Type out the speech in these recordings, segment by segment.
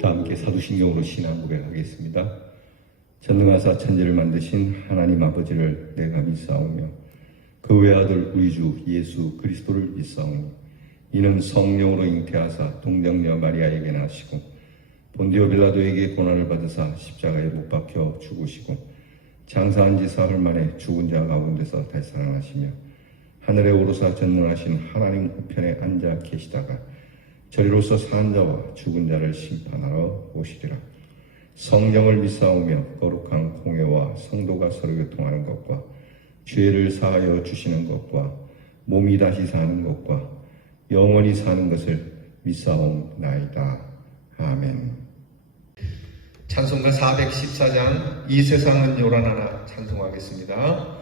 다 함께 사도신경으로 신앙 고백하겠습니다. 전능하사 천지를 만드신 하나님 아버지를 내가 믿사오며 그 외아들 우리 주 예수 그리스도를 믿사오니 이는 성령으로 잉태하사 동정녀 마리아에게 나시고 본디오 빌라도에게 고난을 받으사 십자가에 못 박혀 죽으시고 장사한 지 사흘 만에 죽은 자 가운데서 되살아나시며 하늘에 오르사 전능하신 하나님 우편에 앉아 계시다가 저리로서 사는 자와 죽은 자를 심판하러 오시리라. 성령을 믿사오며 거룩한 공회와 성도가 서로 교통하는 것과 죄를 사하여 주시는 것과 몸이 다시 사는 것과 영원히 사는 것을 믿사옵나이다. 아멘. 찬송가 414장 이 세상은 요란하나 찬송하겠습니다.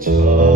저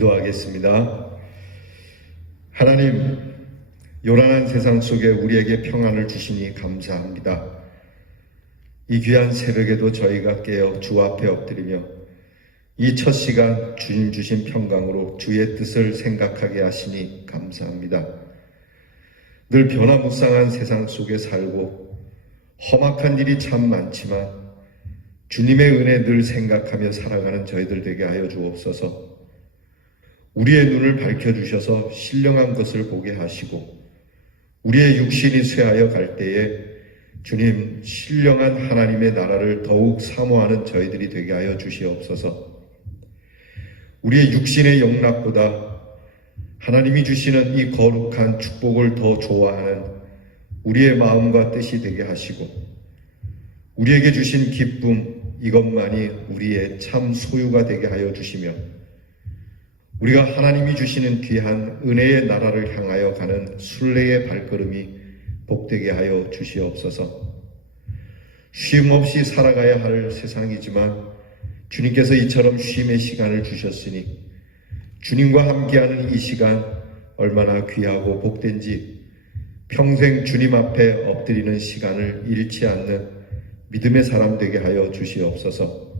기도하겠습니다. 하나님, 요란한 세상 속에 우리에게 평안을 주시니 감사합니다. 이 귀한 새벽에도 저희가 깨어 주 앞에 엎드리며 이 첫 시간 주님 주신 평강으로 주의 뜻을 생각하게 하시니 감사합니다. 늘 변화무쌍한 세상 속에 살고 험악한 일이 참 많지만 주님의 은혜 늘 생각하며 살아가는 저희들 되게 하여 주옵소서. 우리의 눈을 밝혀주셔서 신령한 것을 보게 하시고 우리의 육신이 쇠하여 갈 때에 주님 신령한 하나님의 나라를 더욱 사모하는 저희들이 되게 하여 주시옵소서. 우리의 육신의 영락보다 하나님이 주시는 이 거룩한 축복을 더 좋아하는 우리의 마음과 뜻이 되게 하시고 우리에게 주신 기쁨 이것만이 우리의 참 소유가 되게 하여 주시며 우리가 하나님이 주시는 귀한 은혜의 나라를 향하여 가는 순례의 발걸음이 복되게 하여 주시옵소서. 쉼 없이 살아가야 할 세상이지만 주님께서 이처럼 쉼의 시간을 주셨으니 주님과 함께하는 이 시간 얼마나 귀하고 복된지 평생 주님 앞에 엎드리는 시간을 잃지 않는 믿음의 사람 되게 하여 주시옵소서.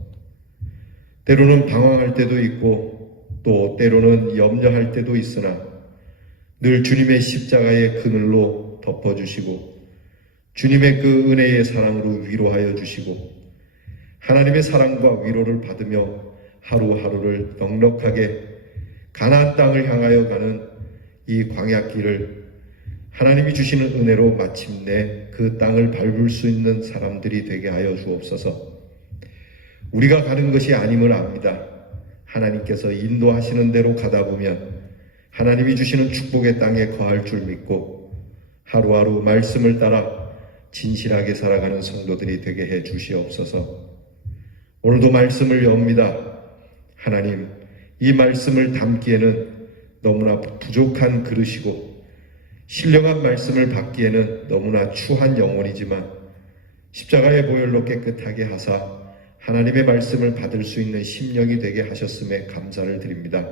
때로는 방황할 때도 있고 또 때로는 염려할 때도 있으나 늘 주님의 십자가의 그늘로 덮어주시고 주님의 그 은혜의 사랑으로 위로하여 주시고 하나님의 사랑과 위로를 받으며 하루하루를 넉넉하게 가나안 땅을 향하여 가는 이 광야길을 하나님이 주시는 은혜로 마침내 그 땅을 밟을 수 있는 사람들이 되게 하여 주옵소서. 우리가 가는 것이 아님을 압니다. 하나님께서 인도하시는 대로 가다 보면 하나님이 주시는 축복의 땅에 거할 줄 믿고 하루하루 말씀을 따라 진실하게 살아가는 성도들이 되게 해 주시옵소서. 오늘도 말씀을 엽니다. 하나님, 이 말씀을 담기에는 너무나 부족한 그릇이고 신령한 말씀을 받기에는 너무나 추한 영혼이지만 십자가의 보혈로 깨끗하게 하사 하나님의 말씀을 받을 수 있는 심령이 되게 하셨음에 감사를 드립니다.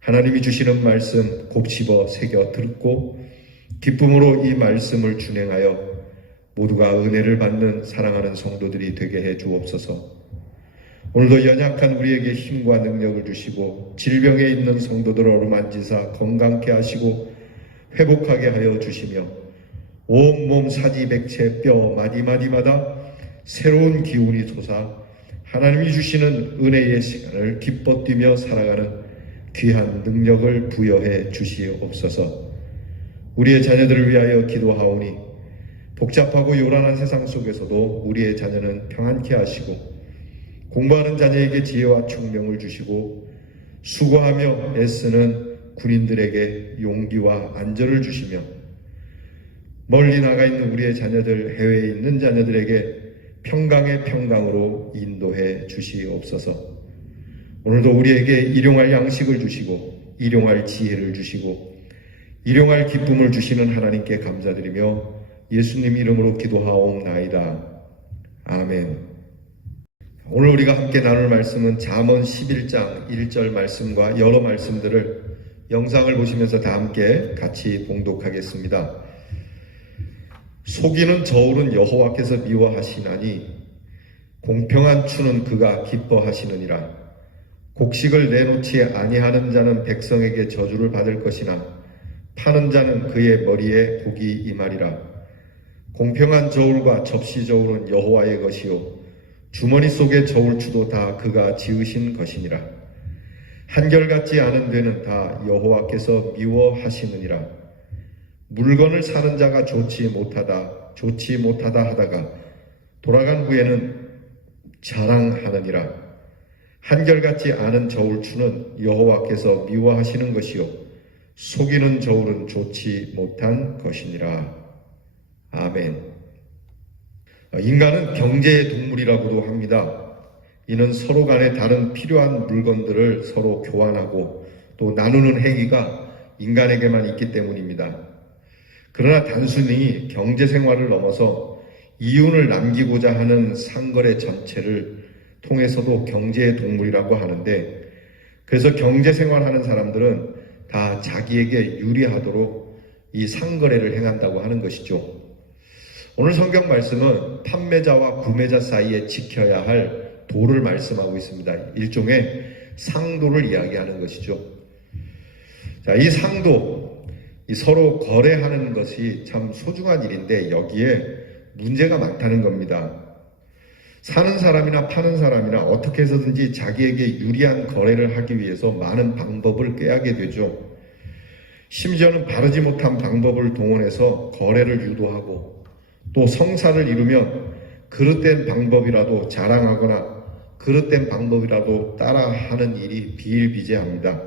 하나님이 주시는 말씀 곱씹어 새겨 듣고 기쁨으로 이 말씀을 준행하여 모두가 은혜를 받는 사랑하는 성도들이 되게 해 주옵소서. 오늘도 연약한 우리에게 힘과 능력을 주시고 질병에 있는 성도들을 어루만지사 건강케 하시고 회복하게 하여 주시며 온몸 사지백체 뼈 마디마디마다 새로운 기운이 솟아 하나님이 주시는 은혜의 시간을 기뻐 뛰며 살아가는 귀한 능력을 부여해 주시옵소서. 우리의 자녀들을 위하여 기도하오니 복잡하고 요란한 세상 속에서도 우리의 자녀는 평안케 하시고 공부하는 자녀에게 지혜와 총명을 주시고 수고하며 애쓰는 군인들에게 용기와 안전을 주시며 멀리 나가 있는 우리의 자녀들, 해외에 있는 자녀들에게 평강의 평강으로 인도해 주시옵소서. 오늘도 우리에게 일용할 양식을 주시고 일용할 지혜를 주시고 일용할 기쁨을 주시는 하나님께 감사드리며 예수님 이름으로 기도하옵나이다. 아멘. 오늘 우리가 함께 나눌 말씀은 잠언 11장 1절 말씀과 여러 말씀들을 영상을 보시면서 다 함께 같이 봉독하겠습니다. 속이는 저울은 여호와께서 미워하시나니 공평한 추는 그가 기뻐하시느니라. 곡식을 내놓지 아니하는 자는 백성에게 저주를 받을 것이나 파는 자는 그의 머리에 복이 임하리라. 공평한 저울과 접시 저울은 여호와의 것이요 주머니 속의 저울추도 다 그가 지으신 것이니라. 한결같지 않은 데는 다 여호와께서 미워하시느니라. 물건을 사는 자가 좋지 못하다 하다가 돌아간 후에는 자랑하느니라. 한결같지 않은 저울추는 여호와께서 미워하시는 것이요 속이는 저울은 좋지 못한 것이니라. 아멘. 인간은 경제의 동물이라고도 합니다. 이는 서로 간에 다른 필요한 물건들을 서로 교환하고 또 나누는 행위가 인간에게만 있기 때문입니다. 그러나 단순히 경제 생활을 넘어서 이윤을 남기고자 하는 상거래 전체를 통해서도 경제의 동물이라고 하는데 그래서 경제 생활하는 사람들은 다 자기에게 유리하도록 이 상거래를 행한다고 하는 것이죠. 오늘 성경 말씀은 판매자와 구매자 사이에 지켜야 할 도를 말씀하고 있습니다. 일종의 상도를 이야기하는 것이죠. 자, 이 상도, 이 서로 거래하는 것이 참 소중한 일인데 여기에 문제가 많다는 겁니다. 사는 사람이나 파는 사람이나 어떻게 해서든지 자기에게 유리한 거래를 하기 위해서 많은 방법을 꾀하게 되죠. 심지어는 바르지 못한 방법을 동원해서 거래를 유도하고 또 성사를 이루면 그릇된 방법이라도 자랑하거나 그릇된 방법이라도 따라하는 일이 비일비재합니다.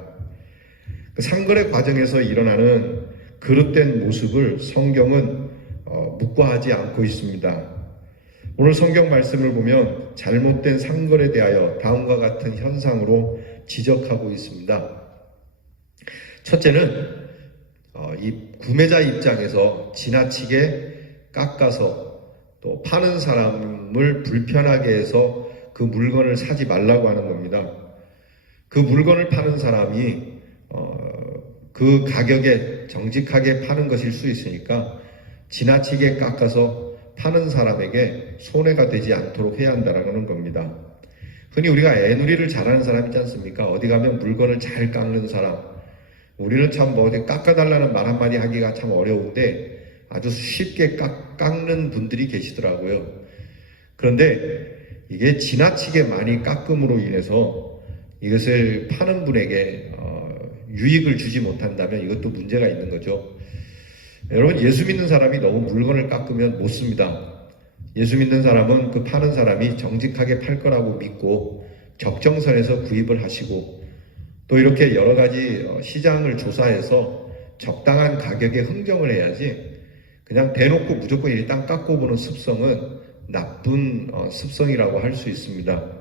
그 상거래 과정에서 일어나는 그릇된 모습을 성경은 묵과하지 않고 있습니다. 오늘 성경 말씀을 보면 잘못된 상거래에 대하여 다음과 같은 현상으로 지적하고 있습니다. 첫째는 이 구매자 입장에서 지나치게 깎아서 또 파는 사람을 불편하게 해서 그 물건을 사지 말라고 하는 겁니다. 그 물건을 파는 사람이 그 가격에 정직하게 파는 것일 수 있으니까 지나치게 깎아서 파는 사람에게 손해가 되지 않도록 해야 한다는 겁니다. 흔히 우리가 애누리를 잘하는 사람 있지 않습니까? 어디 가면 물건을 잘 깎는 사람, 우리는 참 뭐 깎아달라는 말 한마디 하기가 참 어려운데 아주 쉽게 깎는 분들이 계시더라고요. 그런데 이게 지나치게 많이 깎음으로 인해서 이것을 파는 분에게 유익을 주지 못한다면 이것도 문제가 있는 거죠. 여러분, 예수 믿는 사람이 너무 물건을 깎으면 못 씁니다. 예수 믿는 사람은 그 파는 사람이 정직하게 팔 거라고 믿고 적정선에서 구입을 하시고 또 이렇게 여러 가지 시장을 조사해서 적당한 가격에 흥정을 해야지 그냥 대놓고 무조건 일단 깎고 보는 습성은 나쁜 습성이라고 할 수 있습니다.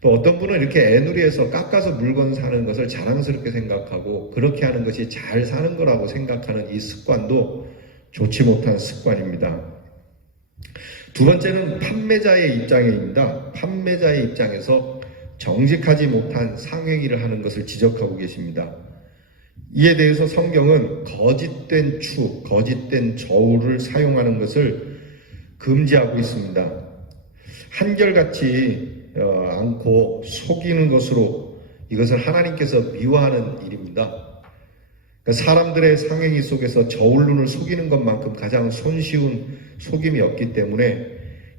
또 어떤 분은 이렇게 애누리에서 깎아서 물건 사는 것을 자랑스럽게 생각하고 그렇게 하는 것이 잘 사는 거라고 생각하는 이 습관도 좋지 못한 습관입니다. 두 번째는 판매자의 입장입니다. 판매자의 입장에서 정직하지 못한 상행위를 하는 것을 지적하고 계십니다. 이에 대해서 성경은 거짓된 추, 거짓된 저울을 사용하는 것을 금지하고 있습니다. 한결같이 않고 속이는 것으로 이것을 하나님께서 미워하는 일입니다. 사람들의 상행위 속에서 저울눈을 속이는 것만큼 가장 손쉬운 속임이 없기 때문에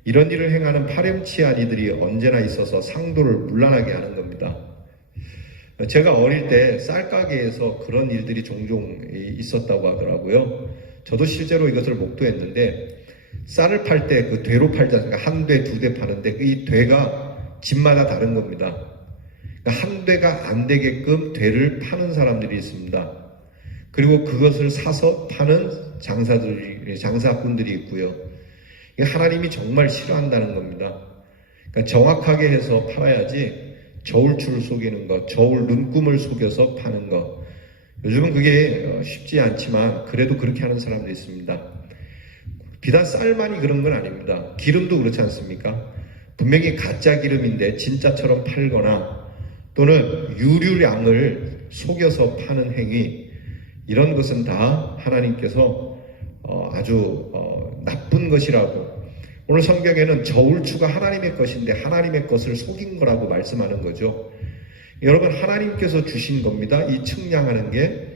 이런 일을 행하는 파렴치한 이들이 언제나 있어서 상도를 문란하게 하는 겁니다. 제가 어릴 때 쌀가게에서 그런 일들이 종종 있었다고 하더라고요. 저도 실제로 이것을 목도했는데 쌀을 팔 때 그 되로 팔지 않습니까? 한 돼, 두 대 파는데 이 되가 집마다 다른 겁니다. 그러니까 한 되가 안 되게끔 되를 파는 사람들이 있습니다. 그리고 그것을 사서 파는 장사꾼들이 있고요. 하나님이 정말 싫어한다는 겁니다. 그러니까 정확하게 해서 팔아야지 저울추를 속이는 것, 저울 눈금을 속여서 파는 것. 요즘은 그게 쉽지 않지만 그래도 그렇게 하는 사람도 있습니다. 비단 쌀만이 그런 건 아닙니다. 기름도 그렇지 않습니까? 분명히 가짜 기름인데 진짜처럼 팔거나 또는 유류량을 속여서 파는 행위, 이런 것은 다 하나님께서 아주 나쁜 것이라고, 오늘 성경에는 저울추가 하나님의 것인데 하나님의 것을 속인 거라고 말씀하는 거죠. 여러분, 하나님께서 주신 겁니다. 이 측량하는 게.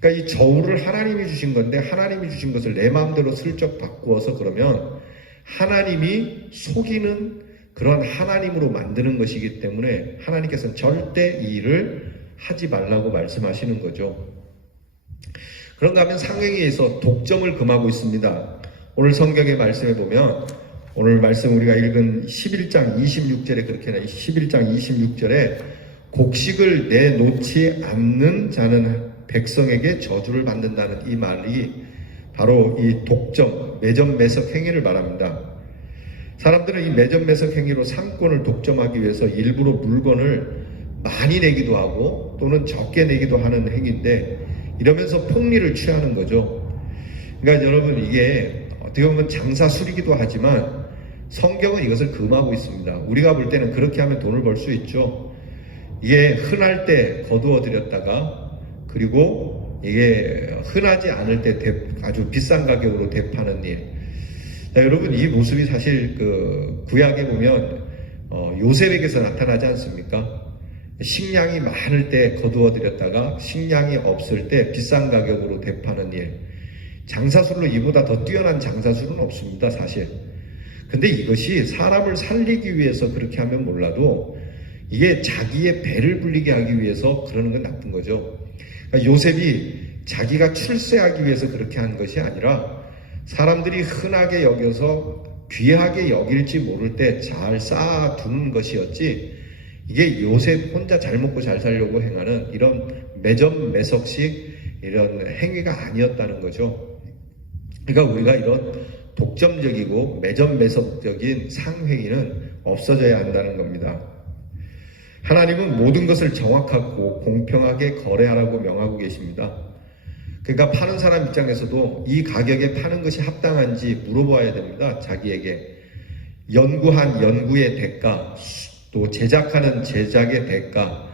그러니까 이 저울을 하나님이 주신 건데 하나님이 주신 것을 내 마음대로 슬쩍 바꾸어서 그러면 하나님이 속이는 그런 하나님으로 만드는 것이기 때문에 하나님께서는 절대 이 일을 하지 말라고 말씀하시는 거죠. 그런가 하면 상행위에서 독점을 금하고 있습니다. 오늘 성경의 말씀에 보면 오늘 말씀 우리가 읽은 11장 26절에 그렇게 나와요. 11장 26절에 곡식을 내놓지 않는 자는 백성에게 저주를 받는다는 이 말이 바로 이 독점, 매점 매석 행위를 말합니다. 사람들은 이 매점 매석 행위로 상권을 독점하기 위해서 일부러 물건을 많이 내기도 하고 또는 적게 내기도 하는 행위인데 이러면서 폭리를 취하는 거죠. 그러니까 여러분, 이게 어떻게 보면 장사술이기도 하지만 성경은 이것을 금하고 있습니다. 우리가 볼 때는 그렇게 하면 돈을 벌 수 있죠. 이게 흔할 때 거두어 들였다가 그리고 이게 흔하지 않을 때 아주 비싼 가격으로 되파는 일. 자, 여러분 이 모습이 사실 그 구약에 보면 요셉에게서 나타나지 않습니까? 식량이 많을 때 거두어 들였다가 식량이 없을 때 비싼 가격으로 되파는 일. 장사술로 이보다 더 뛰어난 장사술은 없습니다, 사실. 근데 이것이 사람을 살리기 위해서 그렇게 하면 몰라도 이게 자기의 배를 불리게 하기 위해서 그러는 건 나쁜 거죠. 그러니까 요셉이 자기가 출세하기 위해서 그렇게 한 것이 아니라 사람들이 흔하게 여겨서 귀하게 여길지 모를 때 잘 쌓아두는 것이었지, 이게 요셉 혼자 잘 먹고 잘 살려고 행하는 이런 매점매석식 이런 행위가 아니었다는 거죠. 그러니까 우리가 이런 독점적이고 매점매석적인 상행위는 없어져야 한다는 겁니다. 하나님은 모든 것을 정확하고 공평하게 거래하라고 명하고 계십니다. 그러니까 파는 사람 입장에서도 이 가격에 파는 것이 합당한지 물어봐야 됩니다. 자기에게. 연구한 연구의 대가, 또 제작하는 제작의 대가,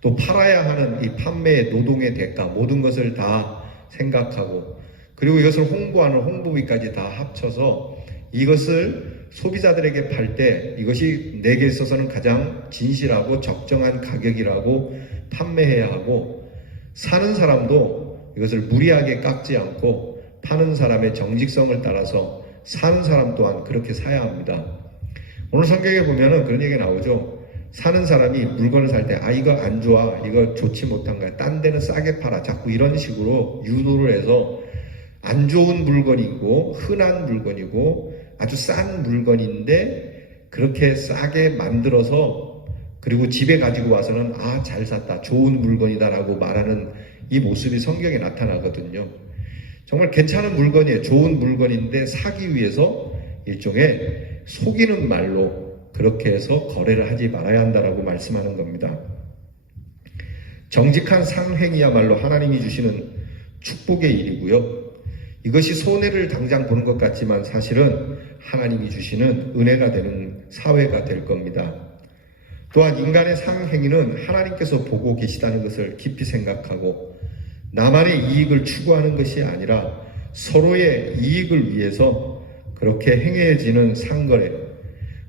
또 팔아야 하는 이 판매의 노동의 대가, 모든 것을 다 생각하고, 그리고 이것을 홍보하는 홍보비까지 다 합쳐서 이것을 소비자들에게 팔 때 이것이 내게 있어서는 가장 진실하고 적정한 가격이라고 판매해야 하고, 사는 사람도 이것을 무리하게 깎지 않고 파는 사람의 정직성을 따라서 사는 사람 또한 그렇게 사야 합니다. 오늘 성경에 보면은 그런 얘기가 나오죠. 사는 사람이 물건을 살 때 이거 안 좋아, 이거 좋지 못한 거야, 딴 데는 싸게 팔아, 자꾸 이런 식으로 유도를 해서 안 좋은 물건이고 흔한 물건이고 아주 싼 물건인데 그렇게 싸게 만들어서 그리고 집에 가지고 와서는 잘 샀다, 좋은 물건이다 라고 말하는 이 모습이 성경에 나타나거든요. 정말 괜찮은 물건이에요. 좋은 물건인데 사기 위해서 일종의 속이는 말로 그렇게 해서 거래를 하지 말아야 한다라고 말씀하는 겁니다. 정직한 상행이야말로 하나님이 주시는 축복의 일이고요. 이것이 손해를 당장 보는 것 같지만 사실은 하나님이 주시는 은혜가 되는 사회가 될 겁니다. 또한 인간의 상행위는 하나님께서 보고 계시다는 것을 깊이 생각하고 나만의 이익을 추구하는 것이 아니라 서로의 이익을 위해서 그렇게 행해지는 상거래,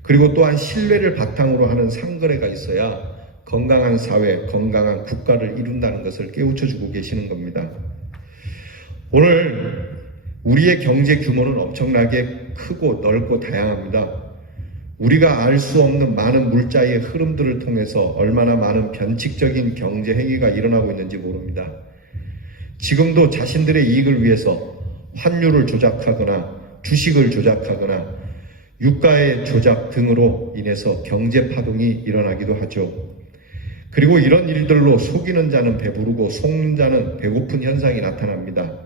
그리고 또한 신뢰를 바탕으로 하는 상거래가 있어야 건강한 사회, 건강한 국가를 이룬다는 것을 깨우쳐주고 계시는 겁니다. 오늘 우리의 경제 규모는 엄청나게 크고 넓고 다양합니다. 우리가 알 수 없는 많은 물자의 흐름들을 통해서 얼마나 많은 변칙적인 경제 행위가 일어나고 있는지 모릅니다. 지금도 자신들의 이익을 위해서 환율을 조작하거나 주식을 조작하거나 유가의 조작 등으로 인해서 경제 파동이 일어나기도 하죠. 그리고 이런 일들로 속이는 자는 배부르고 속는 자는 배고픈 현상이 나타납니다.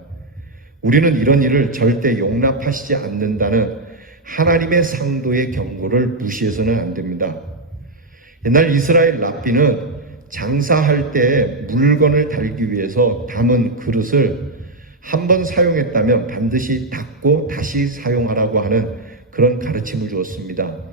우리는 이런 일을 절대 용납하시지 않는다는 하나님의 상도의 경고를 무시해서는 안 됩니다. 옛날 이스라엘 랍비는 장사할 때 물건을 달기 위해서 담은 그릇을 한번 사용했다면 반드시 닫고 다시 사용하라고 하는 그런 가르침을 주었습니다.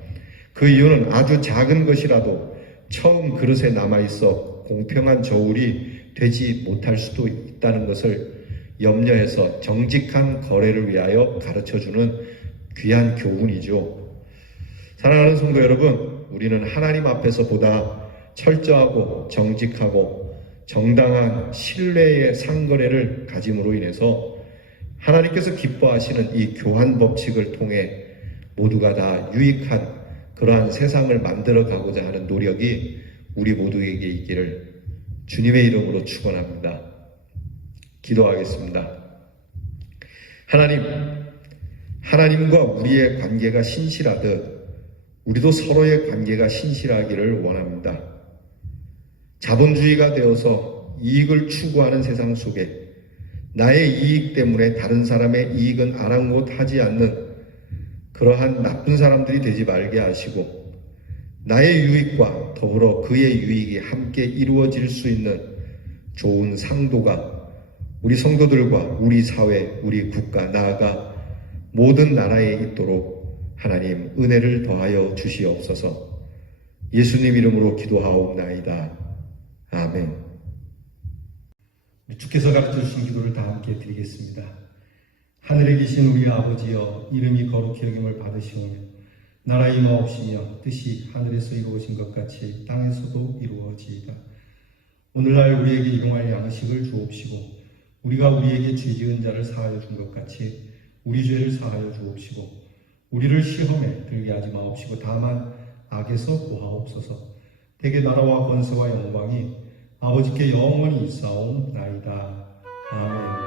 그 이유는 아주 작은 것이라도 처음 그릇에 남아있어 공평한 저울이 되지 못할 수도 있다는 것을 염려해서 정직한 거래를 위하여 가르쳐주는 귀한 교훈이죠. 사랑하는 성도 여러분, 우리는 하나님 앞에서 보다 철저하고 정직하고 정당한 신뢰의 상거래를 가짐으로 인해서 하나님께서 기뻐하시는 이 교환 법칙을 통해 모두가 다 유익한 그러한 세상을 만들어 가고자 하는 노력이 우리 모두에게 있기를 주님의 이름으로 축원합니다. 기도하겠습니다. 하나님과 우리의 관계가 신실하듯 우리도 서로의 관계가 신실하기를 원합니다. 자본주의가 되어서 이익을 추구하는 세상 속에 나의 이익 때문에 다른 사람의 이익은 아랑곳하지 않는 그러한 나쁜 사람들이 되지 말게 하시고 나의 유익과 더불어 그의 유익이 함께 이루어질 수 있는 좋은 상도가 우리 성도들과 우리 사회, 우리 국가, 나아가 모든 나라에 있도록 하나님 은혜를 더하여 주시옵소서. 예수님 이름으로 기도하옵나이다. 아멘. 주께서 가르쳐 주신 기도를 다 함께 드리겠습니다. 하늘에 계신 우리 아버지여, 이름이 거룩히 여김을 받으시오며 나라 임하옵시며 뜻이 하늘에서 이루어진 것 같이 땅에서도 이루어지이다. 오늘날 우리에게 일용할 양식을 주옵시고 우리가 우리에게 죄 지은 자를 사하여 준 것 같이 우리 죄를 사하여 주옵시고 우리를 시험에 들게 하지 마옵시고 다만 악에서 구하옵소서. 대개 나라와 권세와 영광이 아버지께 영원히 있사옵나이다. 아멘.